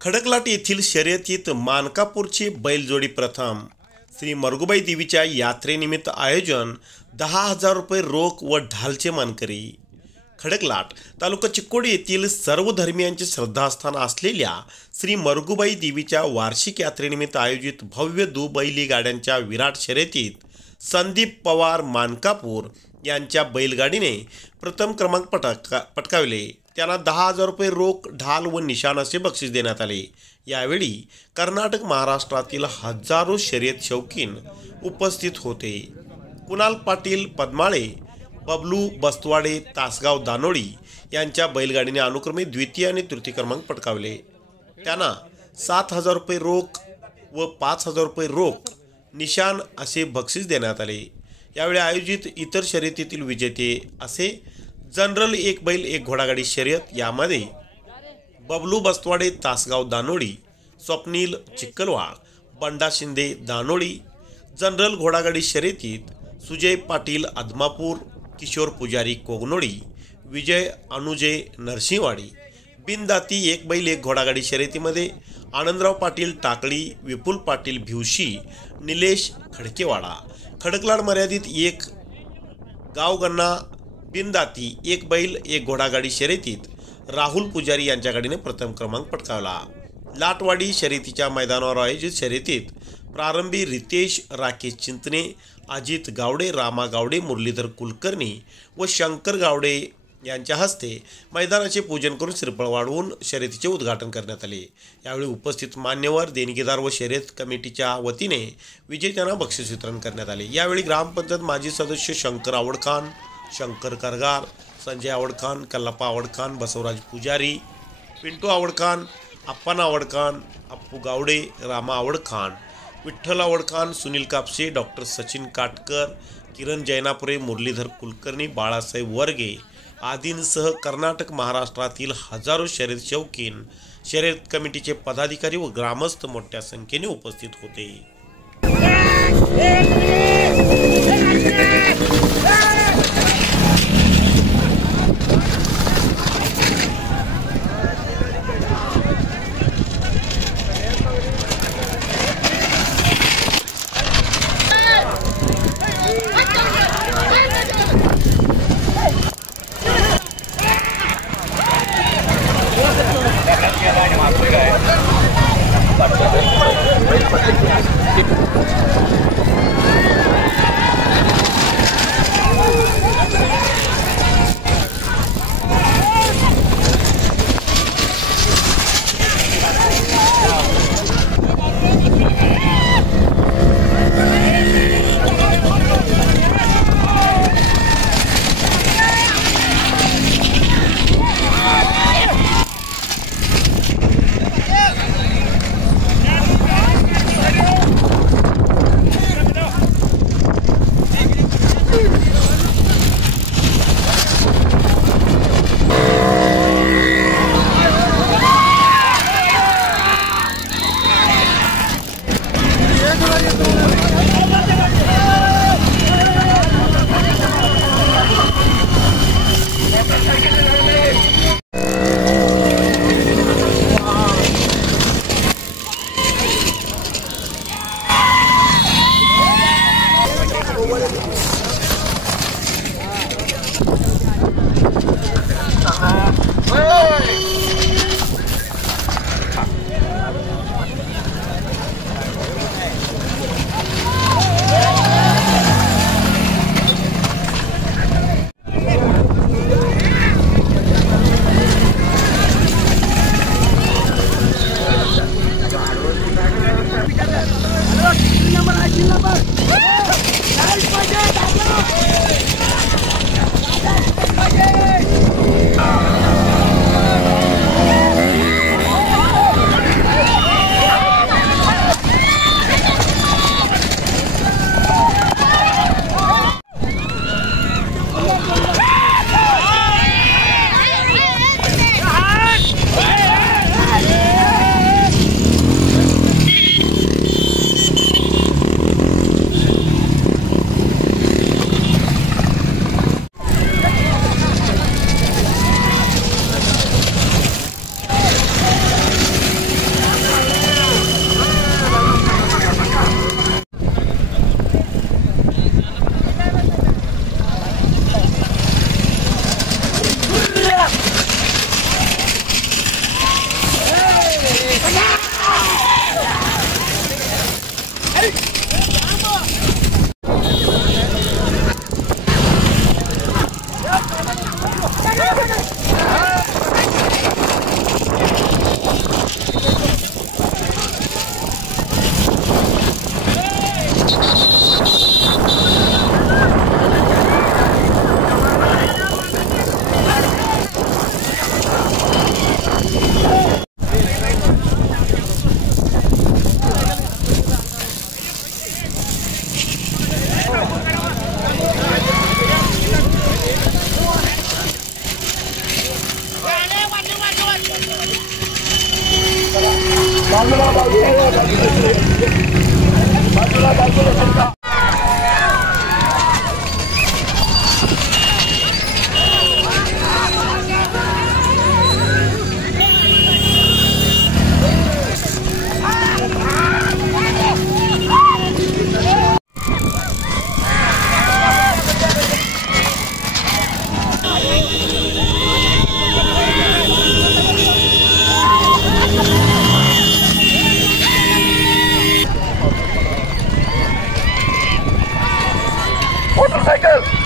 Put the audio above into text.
खडकलाट येथील शर्यतीत मानकापूरची बैलजोडी प्रथम. श्री मरगुबाई देवीच्या यात्रेनिमित्त आयोजन 10,000 रुपये रोख व ढालचे मानकरी. खडकलाट तालुका चिक्कोडी येथील सर्व धर्मियांचे श्रद्धास्थान असलेल्या श्री मरगुबाई देवीच्या वार्षिक यात्रेनिमित्त आयोजित भव्य बैली गाड्यांच्या विराट शर्यतीत संदीप पवार मानकापूर यांच्या बैलगाडीने प्रथम क्रमांक पटकावले. त्यांना 10,000 रुपये रोख, ढाल व निशाण असे बक्षीस देण्यात आले. यावेळी कर्नाटक, महाराष्ट्रातील हजारो शर्यत शौकीन उपस्थित होते. कुणाल पाटील पद्माळे, बबलू बस्तवाडे तासगाव दानोळी यांच्या बैलगाडीने अनुक्रमे द्वितीय आणि तृतीय क्रमांक पटकावले. त्यांना 7,000 रुपये रोख व 5,000 रुपये रोख, निशाण असे बक्षीस देण्यात आले. यावेळी आयोजित इतर शर्यतीतील विजेते असे जनरल एक बैल एक घोडागाडी शर्यत, यामध्ये बबलू बस्तवाडे तासगाव दानोळी, स्वप्नील चिक्कलवाळ, बंडा शिंदे दानोळी. जनरल घोडागाडी शर्यतीत सुजय पाटील आदमापूर, किशोर पुजारी कोगनोळी, विजय अनुजे नरसिंहवाडी. बिनदाती एक बैल एक घोडागाडी शर्यतीमध्ये आनंदराव पाटील टाकळी, विपुल पाटील भिवशी, निलेश खडकेवाडा. खडकलाट मर्यादित एक गावगणना बिनदाती एक बैल एक घोडागाडी शर्यतीत राहुल पुजारी यांच्या गाडीने प्रथम क्रमांक पटकावला. लाटवाडी शर्यतीच्या मैदानावर आयोजित शर्यतीत प्रारंभी रितेश राकेश चिंतने, अजित गावडे, रामा गावडे, मुरलीधर कुलकर्णी व शंकर गावडे यांच्या हस्ते मैदानाचे पूजन करून श्रीफळ वाढवून शर्यतीचे उद्घाटन करण्यात आले. यावेळी उपस्थित मान्यवर, देणगीदार व शर्यत कमिटीच्या वतीने विजेत्यांना बक्षीस वितरण करण्यात आले. यावेळी ग्रामपंचायत माजी सदस्य शंकर आवडखान, शंकर करगार, संजय आवडखान, कल्लाप्पा आवडखान, बसवराज पुजारी, पिंटू आवडखान, अप्पाना आवडखान, अप्पू गावडे, रामा आवडखान, विठ्ठल आवडखान, सुनील कापसे, डॉक्टर सचिन काटकर, किरण जैनापुरे, मुरलीधर कुलकर्णी, बाळासाहेब वर्गे आदींसह कर्नाटक, महाराष्ट्रातील हजारो शर्यत शौकीन, शर्यत कमिटीचे पदाधिकारी व ग्रामस्थ मोठ्या संख्येने उपस्थित होते. Motorcycle!